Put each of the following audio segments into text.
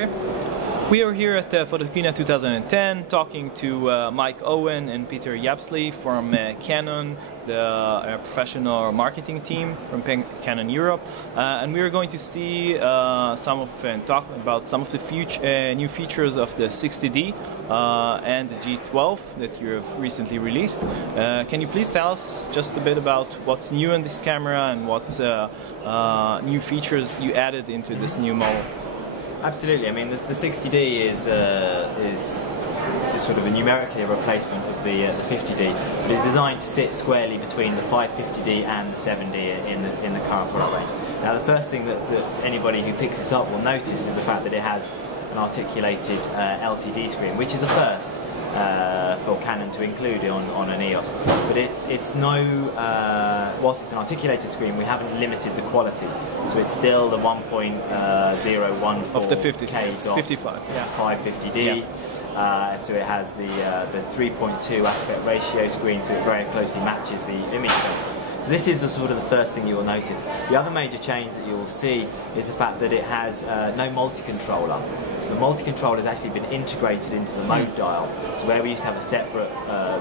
Okay. We are here at Photokina 2010 talking to Mike Owen and Peter Yapsley from Canon, the professional marketing team from Canon Europe, and we are going to see talk about some of the new features of the 60D and the G12 that you have recently released. Can you please tell us just a bit about what's new in this camera and what's new features you added into this new model? Absolutely. I mean, the 60D is sort of a numerically a replacement of the 50D. It is designed to sit squarely between the 550D and the 7D in the current product range. Now, the first thing that anybody who picks this up will notice is the fact that it has an articulated LCD screen, which is a first for Canon to include on an EOS. But it's no, whilst it's an articulated screen, we haven't limited the quality. So it's still the 1.014 of the 50K, DOS, 55, yeah. 550D. Yeah. So it has the 3.2 aspect ratio screen, so it very closely matches the image sensor. So this is sort of the first thing you will notice. The other major change that you will see is the fact that it has no multi-controller. So the multi-controller has actually been integrated into the mode dial. So where we used to have a separate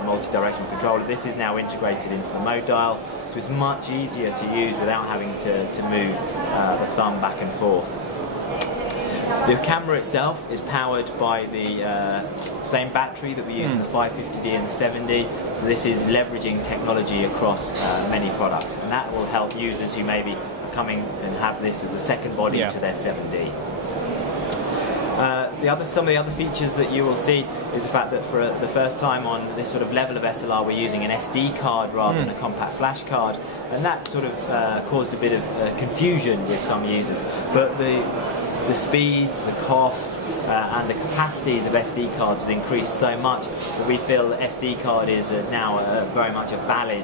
multi-directional controller, this is now integrated into the mode dial. So it's much easier to use without having to move the thumb back and forth. The camera itself is powered by the same battery that we use in the 550D and the 7D, so this is leveraging technology across many products, and that will help users who maybe coming and have this as a second body to their 7D. Some of the other features that you will see is the fact that for the first time on this sort of level of SLR we're using an SD card rather than a compact flash card, and that sort of caused a bit of confusion with some users. But the speeds, the cost, and the capacities of SD cards has increased so much that we feel that SD card is now very much a valid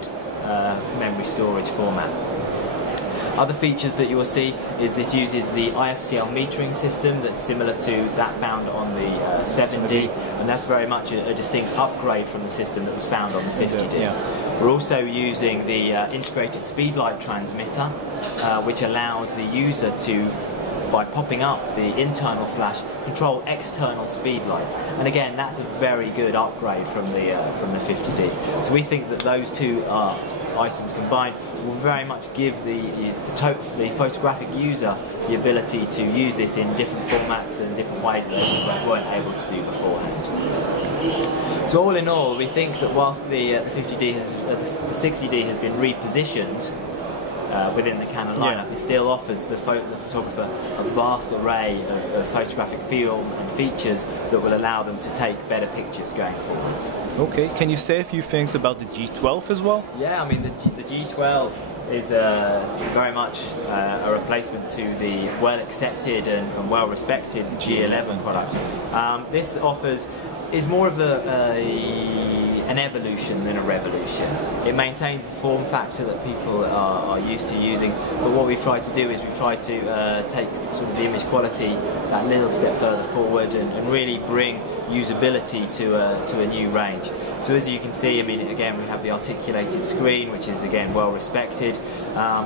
memory storage format. Other features that you will see is this uses the IFCL metering system that's similar to that found on the 7D, and that's very much a distinct upgrade from the system that was found on the 50D. Yeah. We're also using the integrated speedlight transmitter, which allows the user to, by popping up the internal flash, control external speed lights, and again that's a very good upgrade from the 50D. So we think that those two items combined will very much give the photographic user the ability to use this in different formats and different ways that they weren't able to do beforehand. So all in all, we think that whilst the 60D has been repositioned within the Canon lineup, it still offers the photographer a vast array of photographic film and features that will allow them to take better pictures going forwards. Okay, can you say a few things about the G12 as well? Yeah, I mean the G12 is very much a replacement to the well-accepted and well-respected G11 product. This is more of an evolution than a revolution. It maintains the form factor that people are used to using, but what we've tried to do is we've tried to take sort of the image quality that little step further forward and really bring usability to a new range. So as you can see, I mean, again, we have the articulated screen, which is again well respected.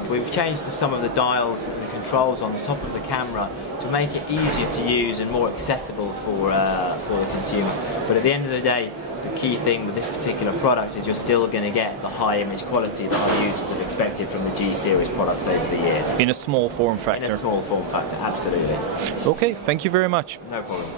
We've changed some of the dials and the controls on the top of the camera to make it easier to use and more accessible for the consumer. But at the end of the day, the key thing with this particular product is you're still going to get the high image quality that our users have expected from the G series products over the years. In a small form factor. In a small form factor, absolutely. Okay, thank you very much. No problem.